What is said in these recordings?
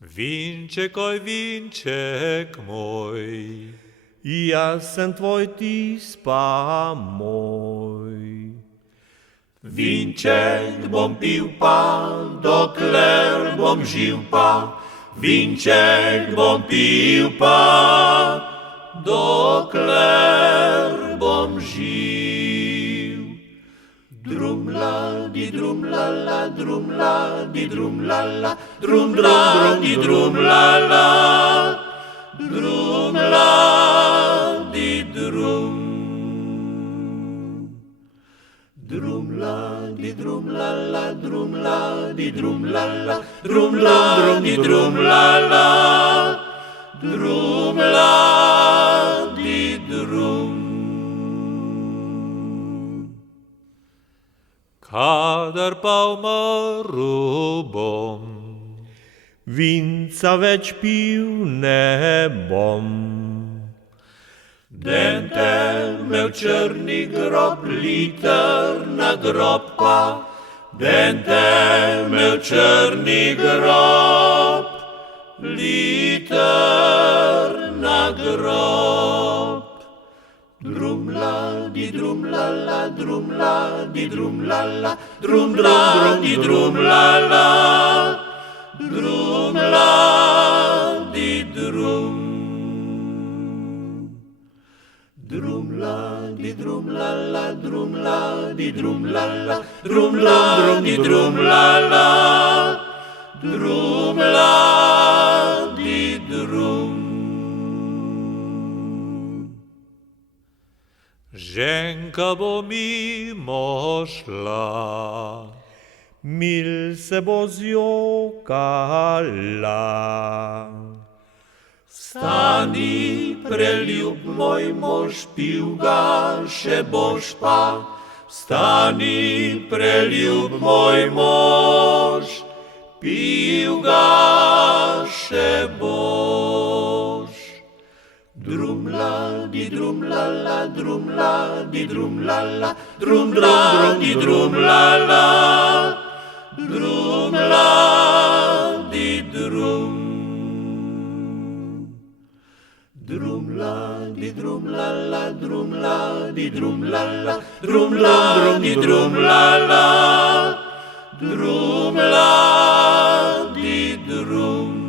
Vinček, oj, vinček moj, jaz sem tvoj, ti pa moj. Vinček bom pil pa, dokler bom živ pa, vinček bom pil pa, dokler bom živ. Drumla, di drumlala, drumla, di drumlala, drumla, di drumlala, drumla, di drum. Drumla, di drumlala, drumla, di drumlala, drumla, di drumlala, drumla, di drum. kadar pa umrl bom, Vinca več pil ne bom. Dente me v črni grob, liter na grob pa, dente me v črni grob, liter na grob. Drumla, di drumlala, drumla, di drumlala, drumla, di drumlala, drumla, di drum. Drumla, di drumlala, drumla, di drumlala, drumla, di drumlala, drumla, di drum. ženka bo mimo šla, Mil se bo zjokala. Stani, preljub moj mož, pil ga še boš pa. Stani, preljub moj mož, pil ga še boš. Drumla, di drumlala, drumla, di drumlala, drumla, di drumlala, drumla, di drum. Drumla, di drumlala, drumla, di drumlala, drumla, di drumlala, drumla, di drum.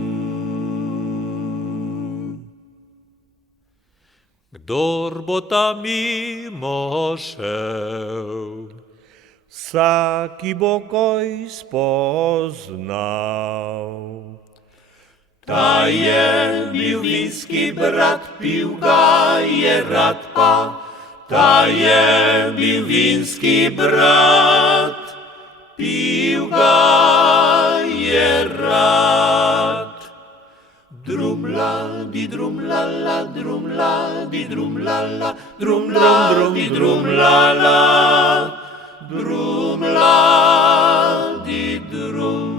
kdor bo tam mimo šel, Vsaki bo koj spoznal. Ta je bil vinski brat, pil ga je rad pa. Ta je bil vinski brat, pil ga je rad. Drumla, di drumlala, drumla, di drumlala, drumla, di drumlala, drumla, di drum.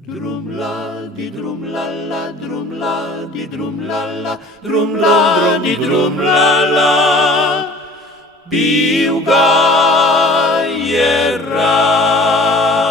Drumla, di drumlala, drumla, di drumlala, drumla, di drumlala, pil ga je rad.